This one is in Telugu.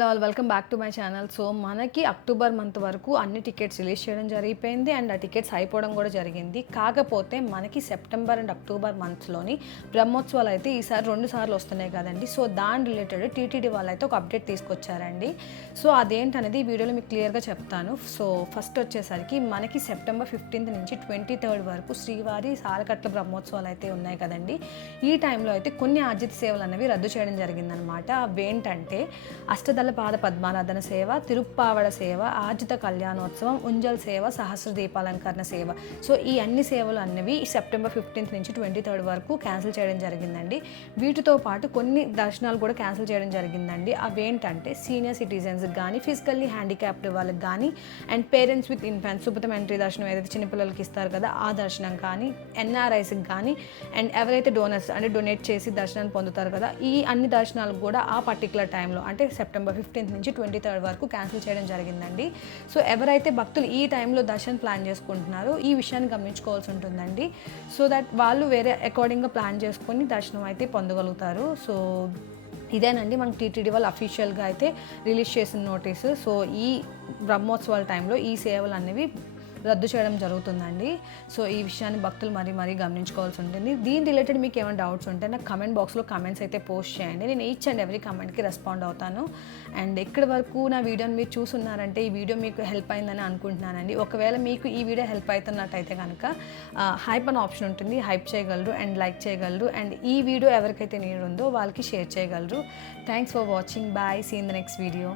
Welcome back to my channel. So మనకి అక్టోబర్ మంత్ వరకు అన్ని టికెట్స్ రిలీజ్ చేయడం జరిగిపోయింది అండ్ ఆ టికెట్స్ అయిపోవడం కూడా జరిగింది. కాకపోతే మనకి సెప్టెంబర్ అండ్ అక్టోబర్ మంత్స్లోని బ్రహ్మోత్సవాలు అయితే ఈసారి 2 సార్లు వస్తున్నాయి కదండి. సో దాని రిలేటెడ్ టీటీడీ వాళ్ళు అయితే ఒక అప్డేట్ తీసుకొచ్చారండి. సో అదేంటనేది ఈ వీడియోలో మీకు క్లియర్గా చెప్తాను. సో ఫస్ట్ వచ్చేసరికి మనకి సెప్టెంబర్ 15th నుంచి 23rd వరకు శ్రీవారి సాలకట్ల బ్రహ్మోత్సవాలు అయితే ఉన్నాయి కదండి. ఈ టైంలో అయితే కొన్ని ఆర్జిత సేవలు అనేవి రద్దు చేయడం జరిగిందనమాట. అవేంటంటే అష్టదళ పాద పద్మారాధన సేవ, తిరుప్పావడ సేవ, ఆర్జిత కళ్యాణోత్సవం, ఉంజల్ సేవ, సహస్ర దీపాలంకరణ సేవ. సో ఈ అన్ని సేవలు అన్నవి సెప్టెంబర్ 15th నుంచి 23rd వరకు క్యాన్సిల్ చేయడం జరిగిందండి. వీటితో పాటు కొన్ని దర్శనాలు కూడా క్యాన్సిల్ చేయడం జరిగిందండి. అవేంటంటే సీనియర్ సిటిజన్స్కి కానీ, ఫిజికల్లీ హ్యాండిక్యాప్డ్ వాళ్ళకి కానీ, and parents with infants Supatham entry దర్శనం ఏదైతే చిన్నపిల్లలకి ఇస్తారు కదా ఆ దర్శనం కానీ, ఎన్ఆర్ఐస్కి కానీ, అండ్ ఎవరైతే డోనర్స్ అంటే డొనేట్ చేసి దర్శనాన్ని పొందుతారు కదా ఈ అన్ని దర్శనాలకు కూడా ఆ పర్టికులర్ టైంలో అంటే సెప్టెంబర్ 15th నుంచి 23rd వరకు క్యాన్సిల్ చేయడం జరిగిందండి. సో ఎవరైతే భక్తులు ఈ టైంలో దర్శనం ప్లాన్ చేసుకుంటున్నారో ఈ విషయాన్ని గమనించుకోవాల్సి ఉంటుందండి. సో దట్ వాళ్ళు వేరే అకార్డింగ్గా ప్లాన్ చేసుకొని దర్శనం అయితే పొందగలుగుతారు. సో ఇదేనండి మనకి టీటీడీ వాళ్ళు అఫీషియల్గా అయితే రిలీజ్ చేసిన నోటీసు. సో ఈ బ్రహ్మోత్సవాల టైంలో ఈ సేవలు అనేవి రద్దు చేయడం జరుగుతుందండి. సో ఈ విషయాన్ని భక్తులు మరీ గమనించుకోవాల్సి ఉంటుంది. దీని రిలేటెడ్ మీకు ఏమైనా డౌట్స్ ఉంటే నాకు కమెంట్ బాక్స్లో కమెంట్స్ అయితే పోస్ట్ చేయండి. నేను ఈచ్ అండ్ ఎవ్రీ కమెంట్కి రెస్పాండ్ అవుతాను. అండ్ ఇక్కడి వరకు నా వీడియోని మీరు చూస్తున్నారంటే ఈ వీడియో మీకు హెల్ప్ అయిందని అనుకుంటున్నానండి. ఒకవేళ మీకు ఈ వీడియో హెల్ప్ అవుతున్నట్టయితే కనుక హైప్ అనే ఆప్షన్ ఉంటుంది, హైప్ చేయగలరు అండ్ లైక్ చేయగలరు. అండ్ ఈ వీడియో ఎవరికైతే నీడ్ ఉందో వాళ్ళకి షేర్ చేయగలరు. Thanks for watching. Bye. See in the next video.